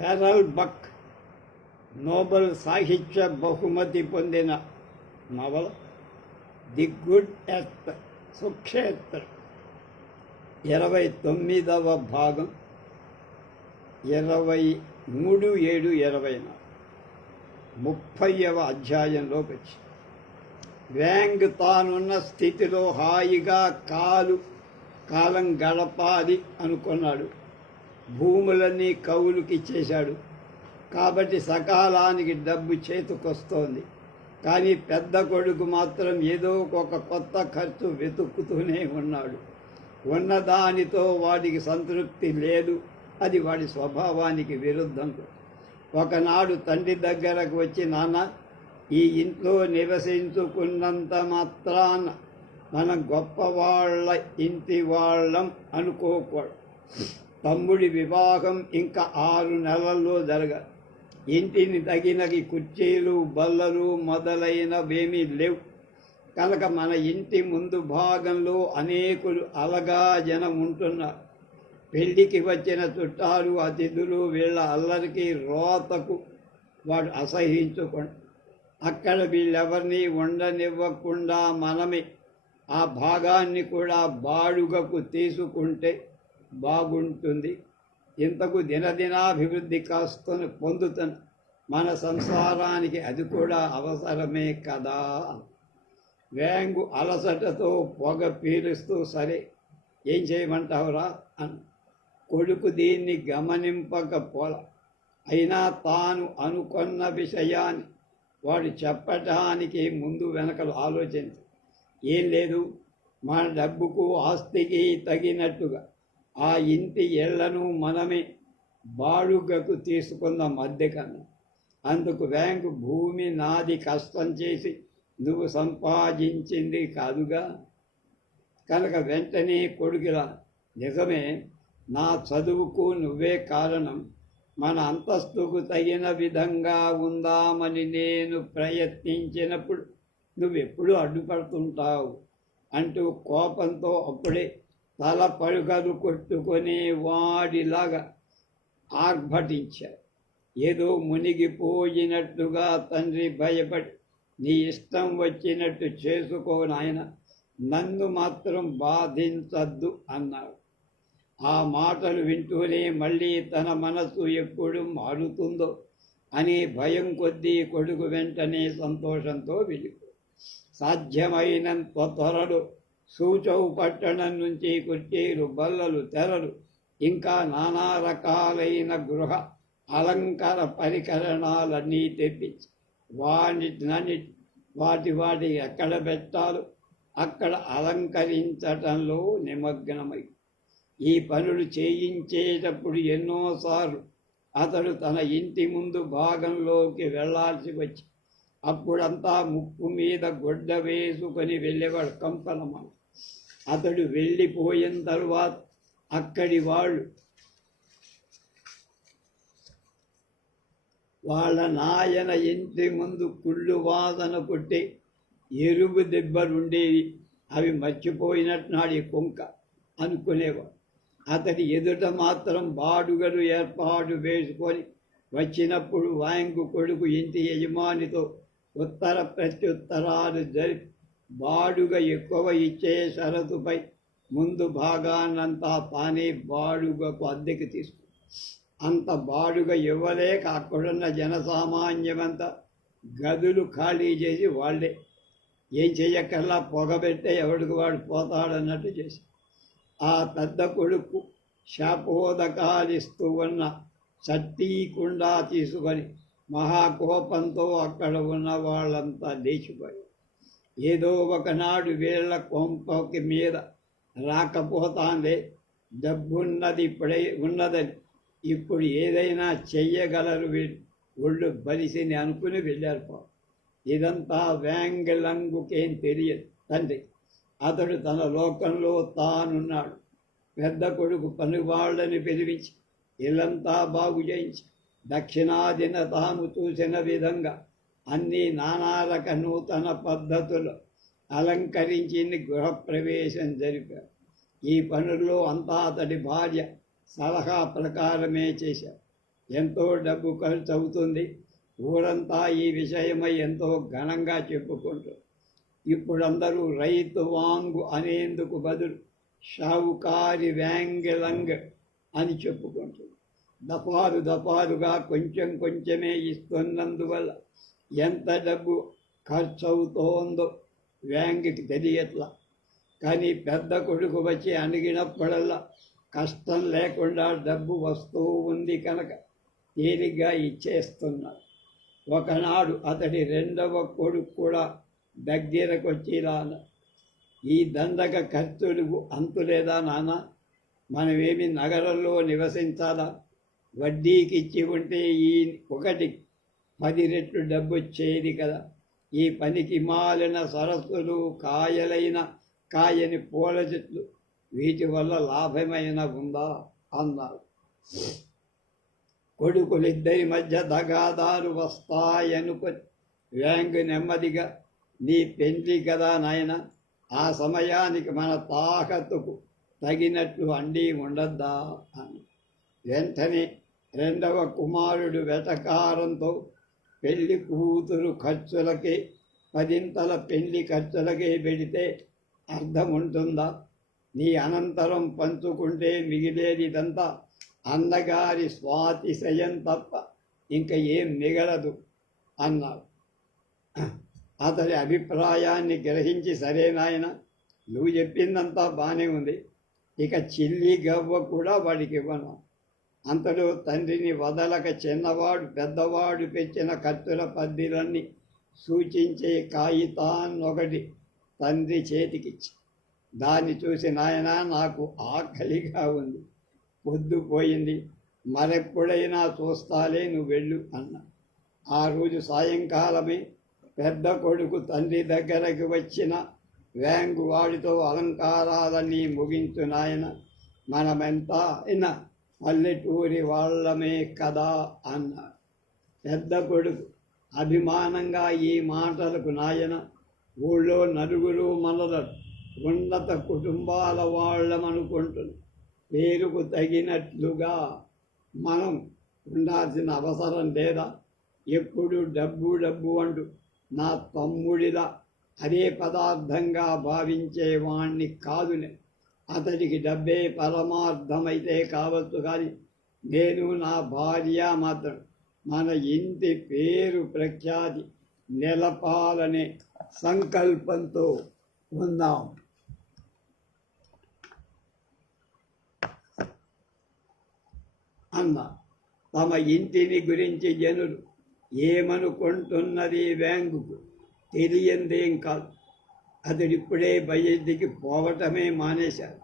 హ్యారల్ బక్ Nobel సాహిత్య బహుమతి పొందిన నవల ది గుడ్ ఎర్త్ సుక్షేత్ర. ఇరవై తొమ్మిదవ భాగం ఇరవై మూడు ఏడు ఇరవై నాలుగు. ముప్పైవ అధ్యాయంలోకి వచ్చి వ్యాంగ్ తానున్న స్థితిలో హాయిగా కాలు కాలం గడపాలి అనుకున్నాడు. భూములన్నీ కవులుకి ఇచ్చేశాడు. కాబట్టి సకాలానికి డబ్బు చేతికొస్తోంది. కానీ పెద్ద కొడుకు మాత్రం ఏదో ఒక కొత్త ఖర్చు వెతుక్కుతూనే ఉన్నాడు. ఉన్నదానితో వాడికి సంతృప్తి లేదు. అది వాడి స్వభావానికి విరుద్ధం. ఒకనాడు తండ్రి దగ్గరకు వచ్చి నాన్న ఈ ఇంట్లో నివసించుకున్నంత మాత్రాన మనం గొప్పవాళ్ళ ఇంటి వాళ్ళం అనుకోకూడదు. తమ్ముడి వివాహం ఇంకా ఆరు నెలల్లో జరగ ఇంటిని తగినకి కుర్చీలు బల్లలు మొదలైనవేమీ లేవు. కనుక మన ఇంటి ముందు భాగంలో అనేకులు అలగా జనం ఉంటున్నారు. పెళ్ళికి వచ్చిన చుట్టాలు అతిథులు వీళ్ళ అల్లరికి రోతకు వాడు అసహించుకోండి అక్కడ వీళ్ళెవరిని ఉండనివ్వకుండా మనమే ఆ భాగాన్ని కూడా బాడుగకు తీసుకుంటే బాగుంటుంది. ఇంతకు దినదినాభివృద్ధి కాస్తున్న పొందుతున్న మన సంసారానికి అది కూడా అవసరమే కదా. వేంగు అలసటతో పొగ పీలుస్తూ సరే ఏం చేయమంటావురా? అని కొడుకు దీన్ని గమనింపకపోల. అయినా తాను అనుకున్న విషయాన్ని వాడు చెప్పటానికి ముందు వెనకలు ఆలోచించ. ఏం లేదు మన డబ్బుకు ఆస్తికి తగినట్టుగా ఆ ఇంటి ఇళ్ళను మనమే బాడుగకు తీసుకుందాం అద్దె కన్నా అందుకు బ్యాంకు భూమి నాది కష్టం చేసి నువ్వు సంపాదించింది కాదుగా? కనుక వెంటనే కొడుకులా నిజమే నా చదువుకు నువ్వే కారణం. మన అంతస్తుకు తగిన విధంగా ఉందామని నేను ప్రయత్నించినప్పుడు నువ్వెప్పుడు అడ్డుపడుతుంటావు? అంటూ కోపంతో అప్పుడే తల పడుగలు కొట్టుకొని వాడిలాగా ఆర్భటించారు ఏదో మునిగిపోయినట్టుగా తండ్రి భయపడి నీ ఇష్టం వచ్చినట్టు చేసుకో నాయన నన్ను మాత్రం బాధించద్దు అన్నాడు. ఆ మాటలు వింటూనే మళ్ళీ తన మనసు ఎప్పుడు మారుతుందో అని భయం కొద్దీ కొడుకు వెంటనే సంతోషంతో వెళ్ళిపో సాధ్యమైనంత త్వరలో సూచవు పట్టణం నుంచి కుర్చీలు బల్లలు తెరలు ఇంకా నానా రకాలైన గృహ అలంకార పరికరణాలన్నీ తెప్పించి వాటినని వాటి వాటి ఎక్కడ పెట్టాలో అక్కడ అలంకరించటంలో నిమగ్నమై. ఈ పనులు చేయించేటప్పుడు ఎన్నోసార్లు అతడు తన ఇంటి ముందు భాగంలోకి వెళ్ళాల్సి వచ్చి అప్పుడంతా ముక్కు మీద గొడ్డ వేసుకొని వెళ్ళేవాడు కంపనమా అతడు వెళ్ళిపోయిన తరువాత అక్కడి వాళ్ళు వాళ్ళ నాయన ఇంటి ముందు కుళ్ళు వాదన కొట్టి ఎరుగు దెబ్బలుండేవి అవి మర్చిపోయినట్టున్నాడు ఈ కుంక అనుకునేవాడు. అతడి ఎదుట మాత్రం బాడుగలు ఏర్పాటు వేసుకొని వచ్చినప్పుడు వాయంకు కొడుకు ఇంటి యజమానితో ఉత్తర ప్రత్యుత్తరాలు జరిపి బాడుగ ఎక్కువ ఇచ్చే షరతుపై ముందు భాగాన్నంతా తానే బాడుగకు అద్దెకి తీసుకు. అంత బాడుగ ఇవ్వలేక అక్కడున్న జనసామాన్యమంతా గదులు ఖాళీ చేసి వాళ్ళే. ఏం చెయ్యక్కర్లా పొగబెట్టే ఎవడికి వాడు పోతాడన్నట్టు చేసి. ఆ పెద్ద కొడుకు శాపోదకాలిస్తూ ఉన్న చట్టీకుండా తీసుకొని మహాకోపంతో అక్కడ ఉన్న వాళ్ళంతా లేచిపోయి ఏదో ఒకనాడు వీళ్ళ కొంపకి మీద రాకపోతాందే. డబ్బున్నది ఇప్పుడే ఉన్నదని. ఇప్పుడు ఏదైనా చెయ్యగలరు వీళ్ళు. ఒళ్ళు బలిసిని అనుకుని వెళ్ళారు పో. ఇదంతా వ్యాంగలంగుకేం తెలియదు తండ్రి. అతడు తన లోకంలో తానున్నాడు. పెద్ద కొడుకు పనివాళ్ళని పిలిపించి ఇల్లంతా బాగు చేయించి. దక్షిణాదిన తాము చూసిన విధంగా అన్ని నానారక నూతన పద్ధతులు అలంకరించి గృహప్రవేశం జరిపారు. ఈ పనుల్లో అంతా అతడి భార్య సలహా ప్రకారమే చేశారు. ఎంతో డబ్బు ఖర్చు అవుతుంది. ఊరంతా ఈ విషయమై ఎంతో ఘనంగా చెప్పుకుంటారు ఇప్పుడందరూ రైతు వాంగు అనేందుకు బదులు షావుకారి వ్యాంగిలంగ్ అని చెప్పుకుంటారు దఫారు దఫారుగా కొంచెం కొంచెమే ఇస్తున్నందువల్ల ఎంత డబ్బు ఖర్చు అవుతోందో వ్యాంగికి తెలియట్లా. కానీ పెద్ద కొడుకు వచ్చి అణిగినప్పుడల్లా కష్టం లేకుండా డబ్బు వస్తూ ఉంది కనుక తేలిగ్గా ఇచ్చేస్తున్నాడు ఒకనాడు అతడి రెండవ కొడుకు కూడా దగ్గరకు వచ్చి ఈ దండక ఖర్చులకు అంతులేదా నాన్న మనమేమి నగరంలో నివసించాలా? వడ్డీకి ఇచ్చి ఉంటే ఈ ఒకటి పది రెట్లు డబ్బు వచ్చేది కదా. ఈ పనికి మాలిన సరస్సులు కాయలైన కాయని పూల చెట్లు వీటి వల్ల లాభమైన ఉందా? అన్నారు. కొడుకులిద్దరి మధ్య దగాదారు వస్తాయనుకొని వ్యాంగ్ నెమ్మదిగా నీ పెండ్లి కదా నాయన ఆ సమయానికి మన తాకత్తుకు తగినట్లు అండి ఉండద్దా? అని. వెంటనే రెండవ కుమారుడు వెటకారంతో పెళ్ళి కూతురు ఖర్చులకి పదింతల పెళ్ళి ఖర్చులకే పెడితే అర్థం ఉంటుందా నీ అనంతరం పంచుకుంటే మిగిలేదిదంతా అందగారి స్వాతిశయం తప్ప ఇంకా ఏం మిగలదు అన్నాడు. అతడి అభిప్రాయాన్ని గ్రహించి సరే నాయన నువ్వు చెప్పిందంతా బాగానే ఉంది. ఇక చిల్లి గవ్వ కూడా వాడికి ఇవ్వను అంతలో తండ్రిని వదలక చిన్నవాడు పెద్దవాడు పెంచిన కత్తుల పద్దిలన్నీ సూచించే కాగితాన్నొకటి తండ్రి చేతికిచ్చి దాన్ని చూసి నాయన నాకు ఆకలిగా ఉంది. పొద్దుపోయింది మరెప్పుడైనా చూస్తాలే నువ్వు వెళ్ళు అన్న. ఆ రోజు సాయంకాలమే పెద్ద కొడుకు తండ్రి దగ్గరకు వచ్చిన వేంగు వాడితో అలంకారాలన్నీ ముగించు నాయన మనమెంత అయినా పల్లెటూరి వాళ్ళమే కదా అన్నాడు పెద్ద కొడుకు. అభిమానంగా ఈ మాటలకు నాయన ఊళ్ళో నలుగురు మనల ఉన్నత కుటుంబాల వాళ్ళమనుకుంటున్నాం పేరుకు తగినట్లుగా మనం ఉండాల్సిన అవసరం లేదా? ఎప్పుడు డబ్బు డబ్బు అంటూ నా తమ్ముడిలా అదే పదార్థంగా భావించేవాణ్ణి కాదునే అతడికి డబ్బే పరమార్థమైతే కావచ్చు కానీ నేను నా భార్య మాత్రం మన ఇంటి పేరు ప్రఖ్యాతి నిలపాలనే సంకల్పంతో ఉన్నాం అన్న తమ ఇంటిని గురించి జనులు ఏమనుకుంటున్నది వ్యాంగుకు తెలియందేం కాదు. అతడిప్పుడే బయటికి పోవటమే మానేశాడు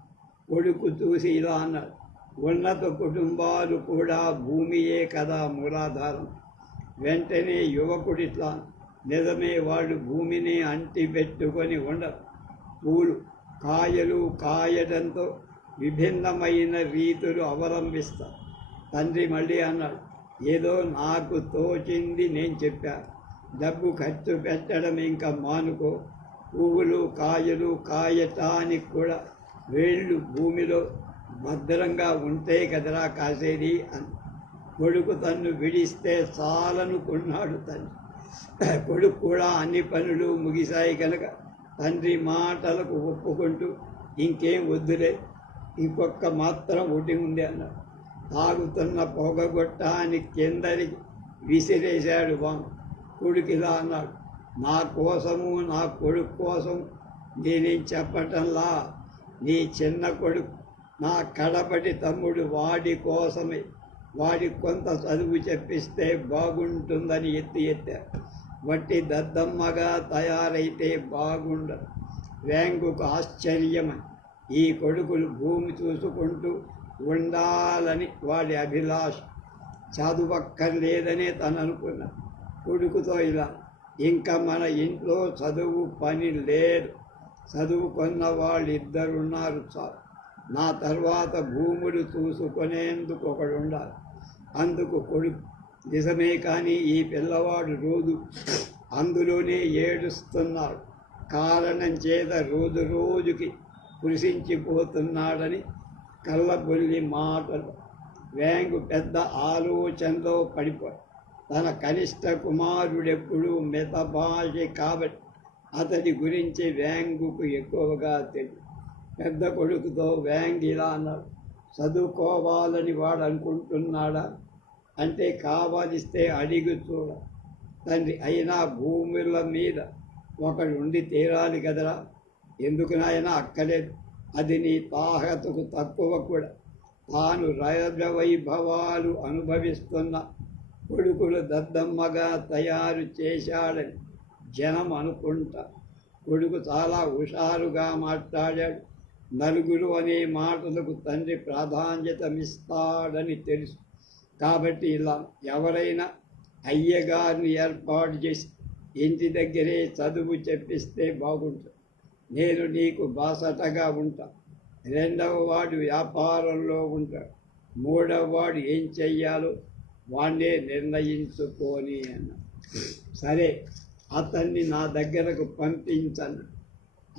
కొడుకు చూసి ఇలా అన్నాడు ఉన్నత కుటుంబాలు కూడా భూమియే కదా మూలాధారం. వెంటనే యువకుడిట్లా నిజమే వాడు భూమిని అంటి పెట్టుకొని ఉండరు. పూలు కాయలు కాయడంతో విభిన్నమైన రీతులు అవలంబిస్తారు. తండ్రి మళ్ళీ అన్నాడు ఏదో నాకు తోచింది నేను చెప్పా. డబ్బు ఖర్చు పెట్టడం ఇంకా మానుకో. పువ్వులు కాయలు కాయటానికి కూడా వేళ్ళు భూమిలో భద్రంగా ఉంటే కదరా కాసేది అని కొడుకు తన్ను విడిస్తే చాలనుకున్నాడు తండ్రి కొడుకు కూడా అన్ని పనులు ముగిశాయి కనుక తండ్రి మాటలకు ఒప్పుకుంటూ ఇంకేం వద్దులే ఇంకొక మాత్రం ఒకటి ఉంది అన్నాడు. తాగుతున్న పొగగొట్టానికి కిందరికి విసిరేశాడు కొడుకు కొడుకిలా అన్నాడు నా కోసము నా కొడుకు కోసం నేనేం చెప్పటంలా? నీ చిన్న కొడుకు నా కడపటి తమ్ముడు వాడి కోసమే. వాడి కొంత చదువు చెప్పిస్తే బాగుంటుందని ఎత్తి ఎత్తారు వట్టి దద్దమ్మగా తయారైతే బాగుండదు వేంగుకు ఆశ్చర్యమని ఈ కొడుకులు భూమి చూసుకుంటూ ఉండాలని వాడి అభిలాష. చదువక్కర్లేదనే తను అనుకున్నా కొడుకుతో ఇలా ఇంకా మన ఇంట్లో చదువు పని లేదు. చదువుకున్న వాళ్ళు ఇద్దరున్నారు చాలు నా తర్వాత భూములు చూసుకునేందుకు ఒకడు ఉండాలి అందుకు కొడుకు నిజమే కానీ ఈ పిల్లవాడు రోజు అందులోనే ఏడుస్తున్నాడు. కారణం చేత రోజు రోజుకి కృషించిపోతున్నాడని కళ్ళబొల్లి మాటలు. వేంగు పెద్ద ఆలోచనలో పడిపోయి తన కనిష్ట కుమారుడెప్పుడు మితభాషి కాబట్టి అతడి గురించి వ్యాంగుకు ఎక్కువగా తెలియదు పెద్ద కొడుకుతో వ్యాంగ్ ఇలా అన్నాడు చదువుకోవాలని వాడు అనుకుంటున్నాడా అంటే కావాలిస్తే అడిగి చూడ. తండ్రి అయినా భూముల మీద ఒకడు ఉండి తీరాలి కదరా? ఎందుకు నాయనా అక్కలేదు? అది నీ తాహతకు తక్కువ కూడా. తాను రాజ వైభవాలు అనుభవిస్తున్న కొడుకులు దద్దమ్మగా తయారు చేశాడని జనం అనుకుంటా. కొడుకు చాలా హుషారుగా మాట్లాడాడు. నలుగురు అనే మాటలకు తండ్రి ప్రాధాన్యతమిస్తాడని తెలుసు. కాబట్టి ఇలా ఎవరైనా అయ్యగారిని ఏర్పాటు చేసి ఇంటి దగ్గరే చదువు చెప్పిస్తే బాగుంటుంది. నేను నీకు బాసటగా ఉంటా. రెండవ వాడు వ్యాపారంలో ఉంటాడు. మూడవ వాడు ఏం చెయ్యాలో వాణ్ణే నిర్ణయించుకొని అన్న. సరే అతన్ని నా దగ్గరకు పంపించను.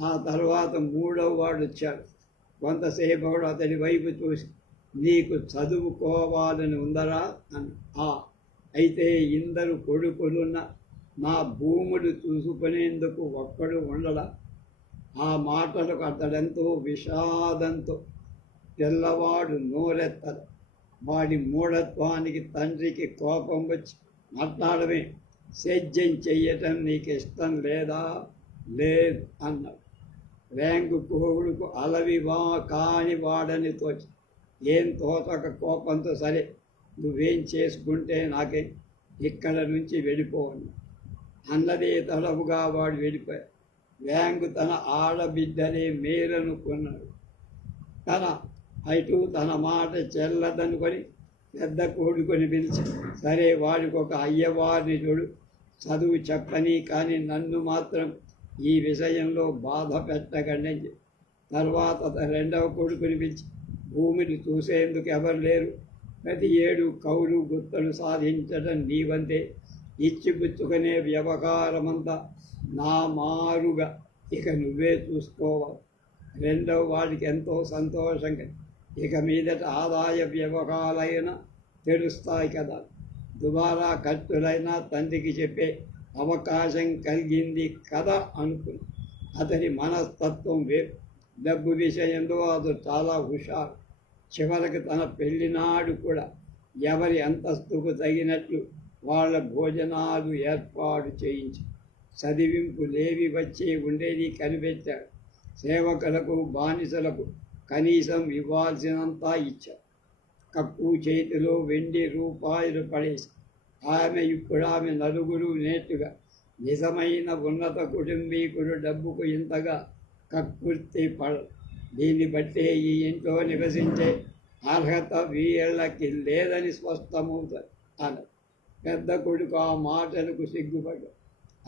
ఆ తర్వాత మూడవ వాడు వచ్చాడు. కొంతసేపు వాడు అతడి వైపు చూసి నీకు చదువుకోవాలని ఉందరా? అని ఆ. అయితే ఇందరు కొడుకులున్న నా భూములు చూసుకునేందుకు ఒక్కడు ఉండడా ఆ మాటలకు అతడెంతో విషాదంతో తెల్లవాడు నోరెత్తడు. వాడి మూఢత్వానికి తండ్రికి కోపం వచ్చి మాట్లాడమే సేద్యం చెయ్యటం నీకు ఇష్టం లేదా? లేదు అన్నాడు. రేంగు కోవుడుకు అలవివా కాని వాడని తోచి ఏం తోచక కోపంతో సరే నువ్వేం చేసుకుంటే నాకే ఇక్కడ నుంచి వెళ్ళిపోవను అన్నదే తలపుగా వాడు వెళ్ళిపోయాడు. వేంగు తన ఆడబిడ్డనే మేరనుకున్నాడు తన అటు తన మాట చెల్లదనుకొని పెద్ద కోడుకొని పిలిచి సరే వాడికి ఒక అయ్యవారిని చూడు. చదువు చెప్పని కానీ నన్ను మాత్రం ఈ విషయంలో బాధ పెట్టకండి. తర్వాత రెండవ కొడుకుని పిలిచి భూమిని చూసేందుకు ఎవరు లేరు. ప్రతి ఏడు కౌలు గుత్తలు సాధించడం నీవంతే ఇచ్చిపుచ్చుకునే వ్యవహారమంతా నా మారుగా. ఇక నువ్వే చూసుకోవాలి. రెండవ వాడికి ఎంతో సంతోషంగా ఇక మీదట ఆదాయ వ్యవహారాలైనా తెలుస్తాయి కదా. దుబారా ఖర్చులైనా తండ్రికి చెప్పే అవకాశం కలిగింది కదా అనుకుని అతని మనస్తత్వం వేరు డబ్బు విషయంలో అతను చాలా హుషారు. చివరికి తన పెళ్ళినాడు కూడా ఎవరి అంతస్తుకు తగినట్లు వాళ్ళ భోజనాలు ఏర్పాటు చేయించి చదివింపు లేవి వచ్చి ఉండేది కనిపెట్టాడు. సేవకులకు బానిసలకు కనీసం ఇవ్వాల్సినంత ఇచ్చారు. కప్పు చేతిలో వెండి రూపాయలు పడేసి ఆమె ఇప్పుడు ఆమె నలుగురు నేట్టుగా నిజమైన ఉన్నత కుటుంబీకుడు డబ్బుకు ఇంతగా కక్కుర్తి పడ దీన్ని బట్టే ఈ ఇంట్లో నివసించే అర్హత వీళ్ళకి లేదని స్పష్టమవుతుంది అన్న పెద్ద కొడుకు ఆ మాటలకు సిగ్గుపడ్డాడు.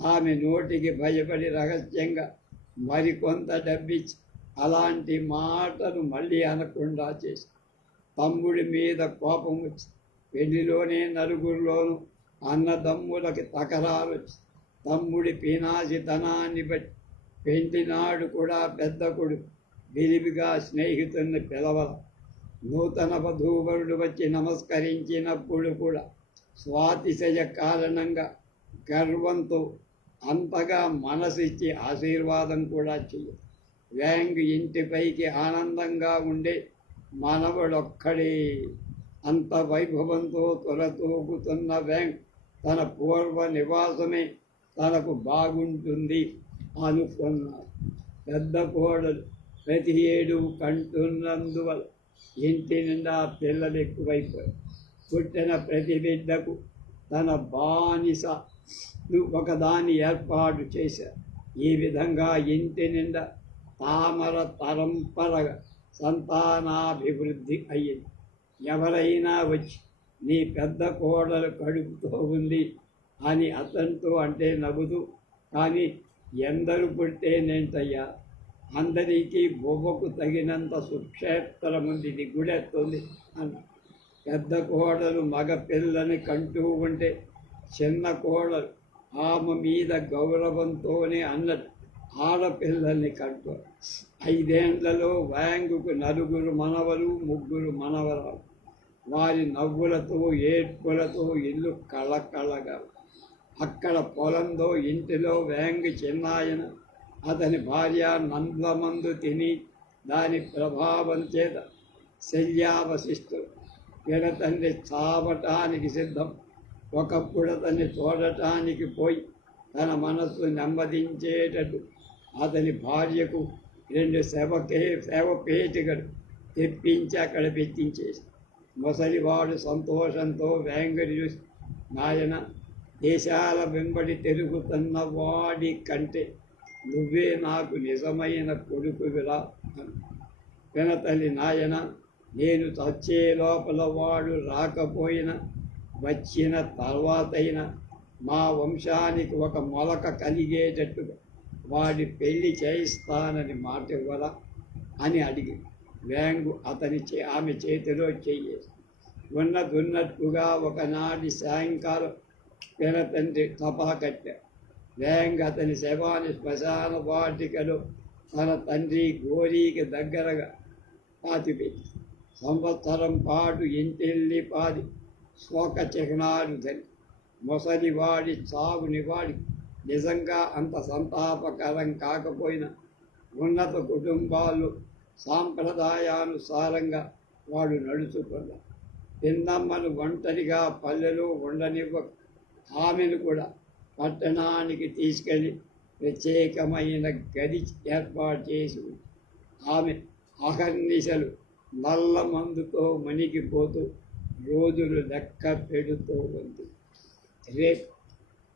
ఆమె నోటికి భయపడి రహస్యంగా మరికొంత డబ్బిచ్చి అలాంటి మాటలు మళ్ళీ అనకుండా చేసి తమ్ముడి మీద కోపం వచ్చి పెళ్ళిలోనే నలుగురిలోనూ అన్నదమ్ములకి తకరాలు వచ్చి తమ్ముడి పీనాసితనాన్ని బట్టి పెళ్ళి నాడు కూడా పెద్ద కొడుకు విరివిగా స్నేహితుడిని పిలవల. నూతన వధూవరుడు వచ్చి నమస్కరించినప్పుడు కూడా స్వాతిశయ కారణంగా గర్వంతో అంతగా మనసిచ్చి ఆశీర్వాదం కూడా చేయదు వ్యాంగ్ ఇంటిపైకి ఆనందంగా ఉండే మనవడొక్కడే. అంత వైభవంతో తొలతూగుతున్న వ్యాంగ్ తన పూర్వ నివాసమే తనకు బాగుంటుంది అనుకున్నాడు. పెద్ద కోడలు ప్రతి ఏడు కంటున్నందువల్ల ఇంటి నిండా పిల్లలు ఎక్కువైపోయాయి. పుట్టిన ప్రతి బిడ్డకు తన బానిస ఒకదాన్ని ఏర్పాటు చేశారు. ఈ విధంగా ఇంటి నిండా తామర పరంపర సంతానాభివృద్ధి అయ్యింది. ఎవరైనా వచ్చి నీ పెద్ద కోడలు కడుపుతో ఉంది అని అతనితో అంటే నవ్వుతూ కానీ ఎందరు పుట్టేనేంటయ్యా అందరికీ బొవ్వకు తగినంత సుక్షేత్రముంది ఇది గుడెత్తుంది అన్న పెద్ద కోడలు మగ పిల్లని కంటూ ఉంటే చిన్న కోడలు ఆమె మీద గౌరవంతోనే అన్నట్టు ఆడపిల్లల్ని కంటూ ఐదేండ్లలో వ్యాంగుకు నలుగురు మనవలు ముగ్గురు మనవరాలు. వారి నవ్వులతో ఏడ్పులతో ఇల్లు కళకళగా. అక్కడ పొలంలో ఇంటిలో వేంగి చిన్నాయన. అతని భార్య నందమందు తిని దాని ప్రభావం చేత శల్యావశిస్తూ తండ్రి చావటానికి సిద్ధం. ఒకప్పుడు అతన్ని చూడటానికి పోయి తన మనస్సు నెమ్మదించేటట్టు అతని భార్యకు రెండు సేవకే శవ తెప్పించి అక్కడ పెట్టించేసి ముసలివాడు సంతోషంతో వేంగడి చూసి నాయన దేశాల వెంబడి తిరుగుతున్న వాడి కంటే నువ్వే నాకు నిజమైన కొడుకువిరా వినతల్లి నాయన నేను చచ్చే లోపల వాడు రాకపోయినా వచ్చిన తర్వాతైనా మా వంశానికి ఒక మొలక కలిగేటట్టుగా వాడి పెళ్ళి చేయిస్తానని మాట ఇవ్వరా అని అడిగి వేంగు అతని చే ఆమె చేతిలో చెయ్యి. ఉన్నదున్నట్టుగా ఒకనాటి సాయంకాలం పినతండ్రి తపా కట్టాడు వేంగ్ అతని శవాన్ని శ్మశాన వాటికలో తన తండ్రి గోరీకి దగ్గరగా పాతిపెట్టి సంవత్సరం పాటు ఇంటిల్లి పాది శోక చిహ్నాలు ధరి. ముసలివాడి చావునివాడికి నిజంగా అంత సంతాపకరం కాకపోయినా ఉన్నత కుటుంబాలు సాంప్రదాయానుసారంగా వాడు నడుచుకున్నారు పిన్నమ్మను ఒంటరిగా పల్లెలో ఉండనివ్వ ఆమెను కూడా పట్టణానికి తీసుకెళ్ళి ప్రత్యేకమైన గది ఏర్పాటు చేసి ఆమె అహర్నిశలు నల్ల మందుతో మణిగిపోతూ రోజులు లెక్క పెడుతూ ఉంది. రేపు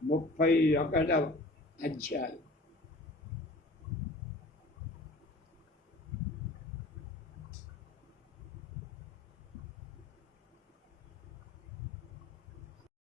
ముప్పై ఒకటవ అధ్యాయం.